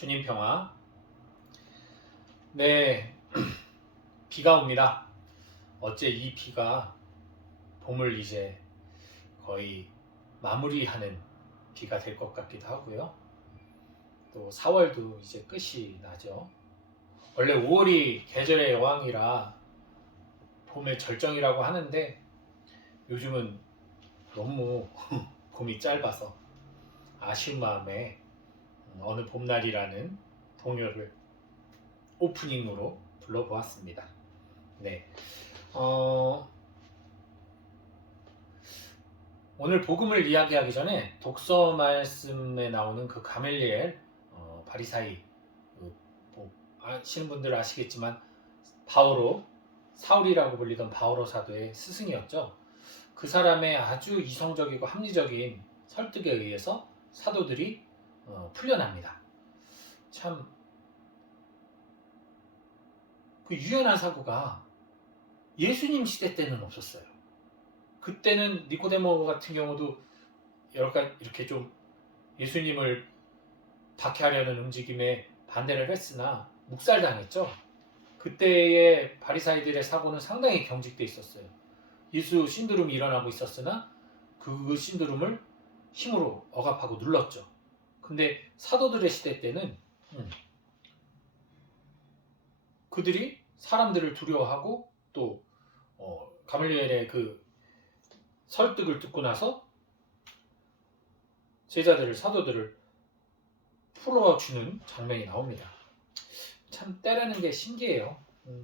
주님 평화. 네, 비가 옵니다. 어째 이 비가 봄을 이제 거의 마무리하는 비가 될 것 같기도 하고요. 또 4월도 이제 끝이 나죠. 원래 5월이 계절의 여왕이라 봄의 절정이라고 하는데 요즘은 너무 봄이 짧아서 아쉬운 마음에 어느 봄날이라는 동요를 오프닝으로 불러보았습니다. 네, 오늘 복음을 이야기하기 전에 독서 말씀에 나오는 그 가멜리엘 바리사이, 뭐 아시는 분들은 아시겠지만 바오로, 사울이라고 불리던 바오로 사도의 스승이었죠. 그 사람의 아주 이성적이고 합리적인 설득에 의해서 사도들이 풀려납니다. 참 그 유연한 사고가 예수님 시대 때는 없었어요. 그때는 니코데모 같은 경우도 여러 가지 이렇게 좀 예수님을 박해하려는 움직임에 반대를 했으나 묵살당했죠. 그때의 바리사이들의 사고는 상당히 경직돼 있었어요. 예수 신두름이 일어나고 있었으나 그 신두름을 힘으로 억압하고 눌렀죠. 근데 사도들의 시대 때는 그들이 사람들을 두려워하고 또 가말리엘의 그 설득을 듣고 나서 제자들을, 사도들을 풀어주는 장면이 나옵니다. 참 때라는 게 신기해요.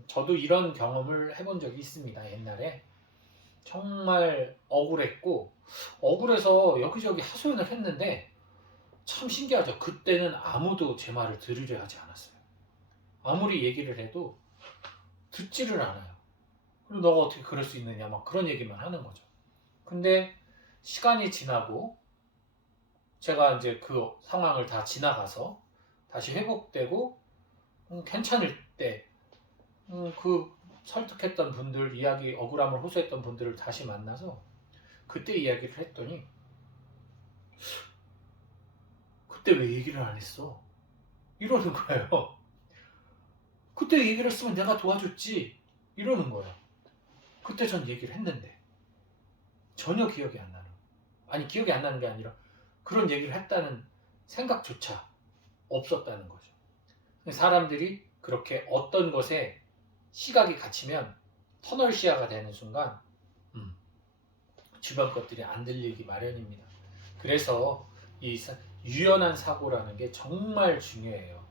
저도 이런 경험을 해본 적이 있습니다. 옛날에 정말 억울했고 억울해서 여기저기 하소연을 했는데 참 신기하죠. 그때는 아무도 제 말을 들으려 하지 않았어요. 아무리 얘기를 해도 듣지를 않아요. 그리고 너가 어떻게 그럴 수 있느냐 막 그런 얘기만 하는 거죠. 근데 시간이 지나고 제가 이제 그 상황을 다 지나가서 다시 회복되고 괜찮을 때 그 설득했던 분들, 이야기 억울함을 호소했던 분들을 다시 만나서 그때 이야기를 했더니 그때 왜 얘기를 안 했어? 이러는 거예요. 그때 얘기를 했으면 내가 도와줬지. 이러는 거예요. 그때 전 얘기를 했는데 전혀 기억이 안 나는, 아니 기억이 안 나는 게 아니라 그런 얘기를 했다는 생각조차 없었다는 거죠. 사람들이 그렇게 어떤 것에 시각이 갇히면 터널 시야가 되는 순간 주변 것들이 안 들리기 마련입니다. 그래서 이 유연한 사고라는 게 정말 중요해요.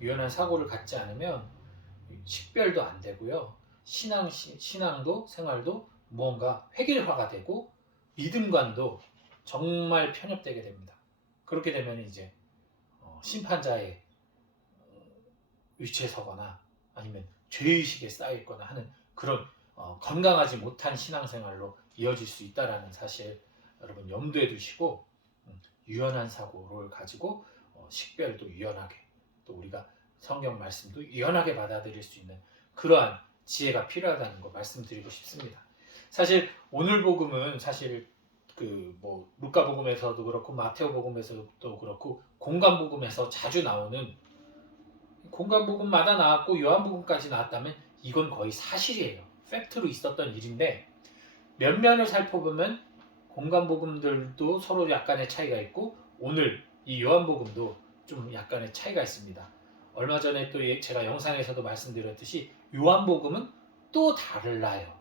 유연한 사고를 갖지 않으면 식별도 안 되고요. 신앙도 생활도 무언가 획일화가 되고 믿음관도 정말 편협되게 됩니다. 그렇게 되면 이제 심판자의 위치에 서거나 아니면 죄의식에 쌓여있거나 하는 그런 건강하지 못한 신앙생활로 이어질 수 있다는 사실 여러분 염두에 두시고 유연한 사고를 가지고 식별도 유연하게, 또 우리가 성경 말씀도 유연하게 받아들일 수 있는 그러한 지혜가 필요하다는 거 말씀드리고 싶습니다. 사실 오늘 복음은 사실 루카 복음에서도 그렇고 마테오 복음에서도 그렇고 공간 복음에서 자주 나오는, 공간 복음마다 나왔고 요한 복음까지 나왔다면 이건 거의 사실이에요. 팩트로 있었던 일인데 면면을 살펴보면 공간 복음들도 서로 약간의 차이가 있고 오늘 이 요한 복음도 좀 약간의 차이가 있습니다. 얼마 전에 또 제가 영상에서도 말씀드렸듯이 요한 복음은 또 달라요.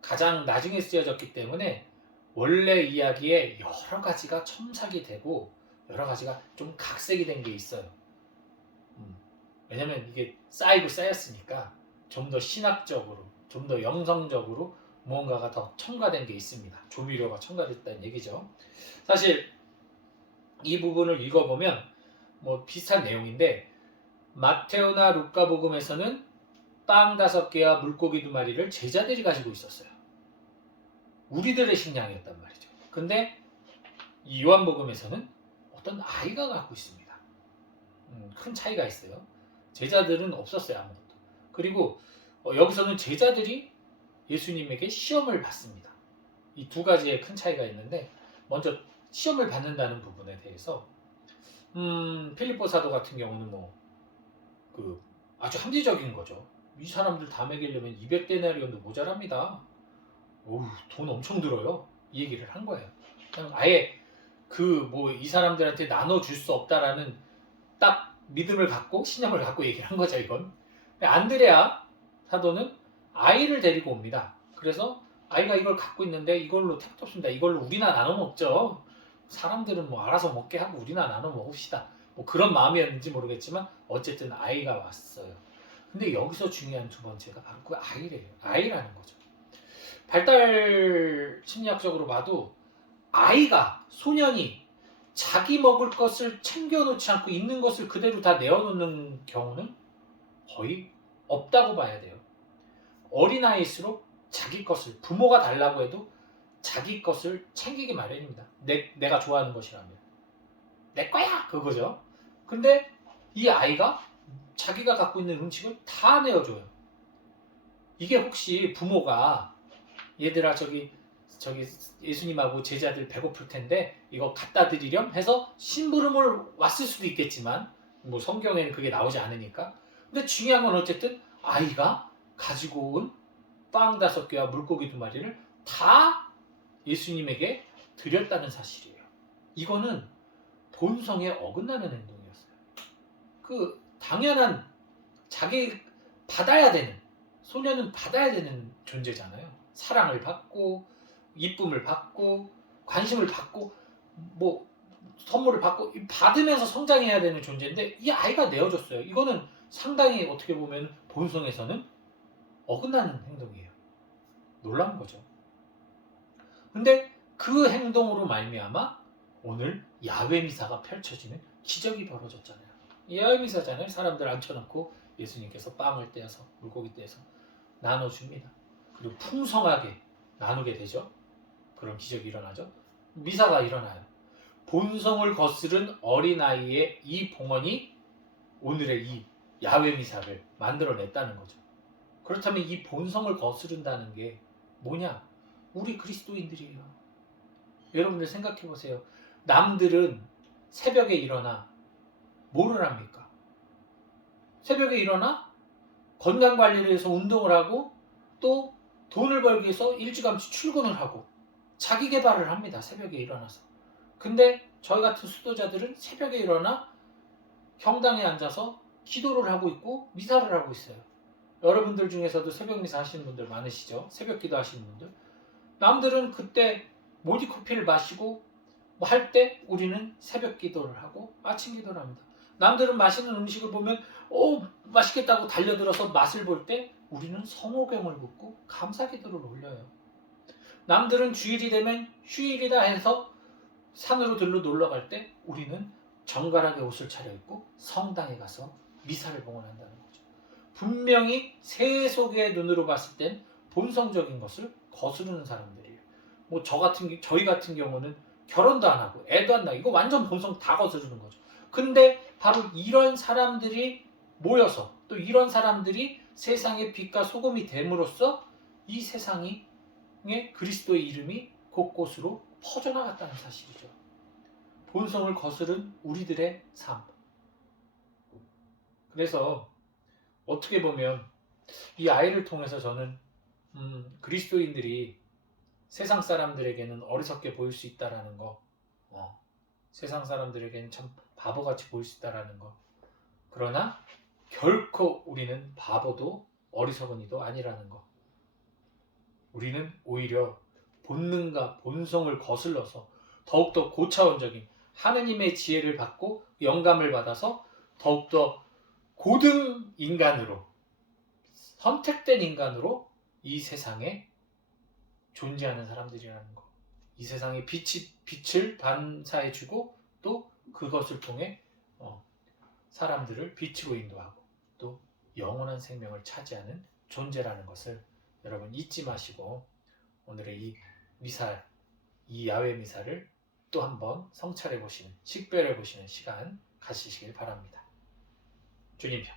가장 나중에 쓰여졌기 때문에 원래 이야기에 여러 가지가 첨삭이 되고 여러 가지가 좀 각색이 된 게 있어요. 왜냐면 이게 쌓이고 쌓였으니까 좀 더 신학적으로, 좀 더 영성적으로 무언가가 더 첨가된 게 있습니다. 조미료가 첨가됐다는 얘기죠. 사실 이 부분을 읽어보면 뭐 비슷한 내용인데 마테오나 루카 복음에서는 빵 5개와 물고기 2마리를 제자들이 가지고 있었어요. 우리들의 식량이었단 말이죠. 근데 이 요한 복음에서는 어떤 아이가 갖고 있습니다. 큰 차이가 있어요. 제자들은 없었어요, 아무것도. 그리고 여기서는 제자들이 예수님에게 시험을 받습니다. 이 두 가지의 큰 차이가 있는데 먼저 시험을 받는다는 부분에 대해서 필립보 사도 같은 경우는 아주 합리적인 거죠. 이 사람들 다 먹이려면 200데나리온도 모자랍니다. 어우, 돈 엄청 들어요. 이 얘기를 한 거예요. 그냥 아예 이 사람들한테 나눠줄 수 없다라는 딱 믿음을 갖고 신념을 갖고 얘기를 한 거죠, 이건. 안드레아 사도는 아이를 데리고 옵니다. 그래서 아이가 이걸 갖고 있는데 이걸로 택도 없습니다. 이걸로 우리나 나눠 먹죠. 사람들은 알아서 먹게 하고 우리나 나눠 먹읍시다. 그런 마음이었는지 모르겠지만 어쨌든 아이가 왔어요. 근데 여기서 중요한 두 번째가 바로 그 아이래요. 아이라는 거죠. 발달 심리학적으로 봐도 아이가, 소년이 자기 먹을 것을 챙겨놓지 않고 있는 것을 그대로 다 내어놓는 경우는 거의 없다고 봐야 돼요. 어린아이일수록 자기 것을, 부모가 달라고 해도 자기 것을 챙기기 마련입니다. 내가 좋아하는 것이라면. 내 거야! 그거죠. 근데 이 아이가 자기가 갖고 있는 음식을 다 내어줘요. 이게 혹시 부모가 얘들아 저기 예수님하고 제자들 배고플 텐데 이거 갖다 드리렴 해서 심부름을 왔을 수도 있겠지만 성경에는 그게 나오지 않으니까. 근데 중요한 건 어쨌든 아이가 가지고 온 빵 5개와 물고기 2마리를 다 예수님에게 드렸다는 사실이에요. 이거는 본성에 어긋나는 행동이었어요. 당연한 자기 받아야 되는, 소년은 받아야 되는 존재잖아요. 사랑을 받고 이쁨을 받고 관심을 받고 선물을 받고 받으면서 성장해야 되는 존재인데 이 아이가 내어줬어요. 이거는 상당히 어떻게 보면 본성에서는 어긋나는 행동이에요. 놀라운 거죠. 근데 그 행동으로 말미암아 오늘 야훼 미사가 펼쳐지는 기적이 벌어졌잖아요. 야훼 미사잖아요. 사람들 앉혀놓고 예수님께서 빵을 떼어서 물고기 떼어서 나눠줍니다. 그리고 풍성하게 나누게 되죠. 그런 기적이 일어나죠. 미사가 일어나요. 본성을 거스른 어린아이의 이 봉헌이 오늘의 이 야훼 미사를 만들어냈다는 거죠. 그렇다면 이 본성을 거스른다는 게 뭐냐? 우리 그리스도인들이에요. 여러분들 생각해 보세요. 남들은 새벽에 일어나 뭐를 합니까? 새벽에 일어나 건강관리를 해서 운동을 하고 또 돈을 벌기 위해서 일찌감치 출근을 하고 자기 개발을 합니다. 새벽에 일어나서. 근데 저희 같은 수도자들은 새벽에 일어나 경당에 앉아서 기도를 하고 있고 미사를 하고 있어요. 여러분들 중에서도 새벽 미사 하시는 분들 많으시죠? 새벽 기도 하시는 분들. 남들은 그때 모디커피를 마시고 할 때 우리는 새벽 기도를 하고 아침 기도를 합니다. 남들은 맛있는 음식을 보면 맛있겠다고 달려들어서 맛을 볼 때 우리는 성호경을 붓고 감사 기도를 올려요. 남들은 주일이 되면 휴일이다 해서 산으로 들러 놀러 갈 때 우리는 정갈하게 옷을 차려입고 성당에 가서 미사를 봉헌한다는 거죠. 분명히 세속의 눈으로 봤을 땐 본성적인 것을 거스르는 사람들이에요. 저희 같은 경우는 결혼도 안 하고 애도 안 낳고 이거 완전 본성 다 거스르는 거죠. 근데 바로 이런 사람들이 모여서 또 이런 사람들이 세상의 빛과 소금이 됨으로써 이 세상에 그리스도의 이름이 곳곳으로 퍼져나갔다는 사실이죠. 본성을 거스른 우리들의 삶. 그래서 어떻게 보면 이 아이를 통해서 저는 그리스도인들이 세상 사람들에게는 어리석게 보일 수 있다라는 거, 세상 사람들에게는 참 바보같이 보일 수 있다라는 거. 그러나 결코 우리는 바보도 어리석은 이도 아니라는 거. 우리는 오히려 본능과 본성을 거슬러서 더욱더 고차원적인 하느님의 지혜를 받고 영감을 받아서 더욱더 고등 인간으로, 선택된 인간으로 이 세상에 존재하는 사람들이라는 거. 이 세상에 빛을 반사해주고 또 그것을 통해 사람들을 빛으로 인도하고 또 영원한 생명을 차지하는 존재라는 것을 여러분 잊지 마시고 오늘의 이 미사, 이 야훼 미사를 또 한번 성찰해 보시는, 식별해 보시는 시간 가지시길 바랍니다. 주님 편.